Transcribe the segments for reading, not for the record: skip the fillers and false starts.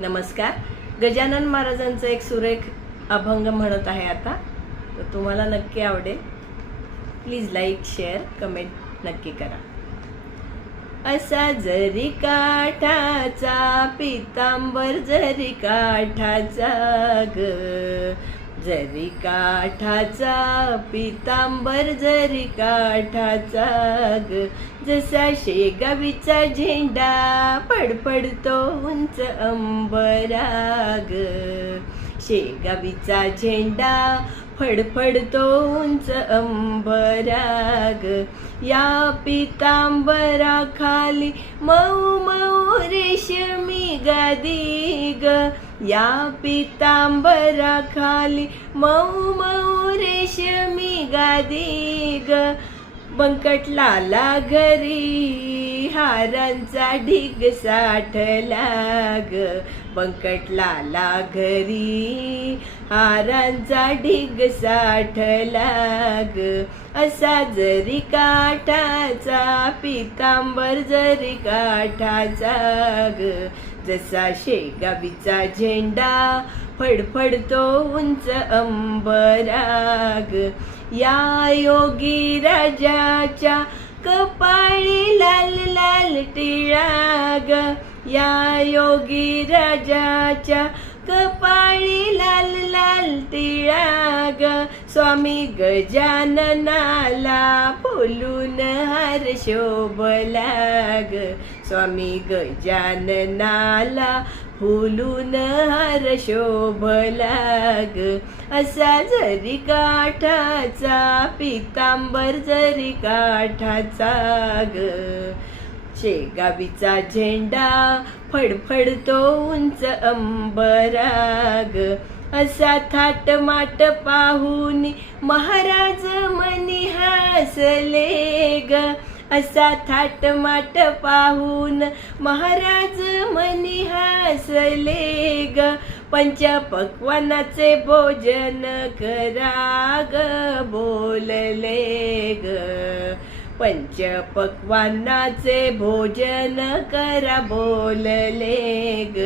नमस्कार. गजानन महाराजांचा एक सुरेख अभंग म्हणत आहे आता, तर तुम्हाला नक्की आवडेल. प्लीज लाईक, शेअर, कमेंट नक्की करा. असा जरी काठाचा पितांबर जरी काठाचा ग, जरी काठाचा पितांबर जरी काठाचा ग, जसा शेगावीचा झेंडा फडफडतो उंच अंबराग. शेगावीचा झेंडा फडफडतो उंच अंबराग. या पितांबराखाली मऊ मऊ रेशमी गादी ग, या पितांबराखाली मऊ मऊ रेशमी गादी ग. बंकटलाला घरी हारांचा ढीग साठला ग, बंकटलाला घरी हारांचा ढीग साठला ग. असा जरी काठाचा पितांबर जरी काठाचा ग, जसा शेगावीचा झेंडा फडफडतो उंच अंबराग. या योगी राजाच्या कपाळी लाल लाल टिळा ग, या योगी राजाच्या कपाळी लाल लाल टिळा ग. स्वामी गजाननाला फुलून हार शोभला ग, स्वामी गजाननाला फुलून हार शोभला ग. असा जरी काठाचा पितांबर जरी काठाचा ग, शेगावीचा झेंडा फडफडतो उंच अंबराग. असा थाटमाट पाहून महाराज मनी हसले ग, असा थाटमाट पाहून महाराज मनी हसले ग. पंचपक्वानाचे भोजन करा ग बोलले ग, पंचपक्वानाचे भोजन करा बोलले ग.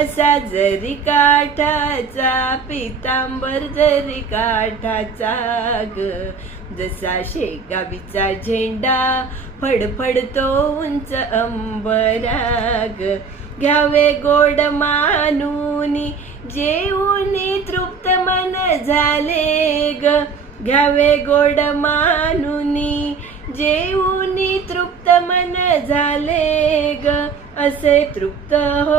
असा जरी काठाचा पितांबर जरी काठाचा ग, जसा शेगावीचा झेंडा फडफडतो उंच अंबराग. घ्यावे गोड मानूनी जेऊनी तृप्त मन झाले ग, घ्यावे गोड मानूनी जेऊनी तृप्त मन झाले ग. असे तृप्त हो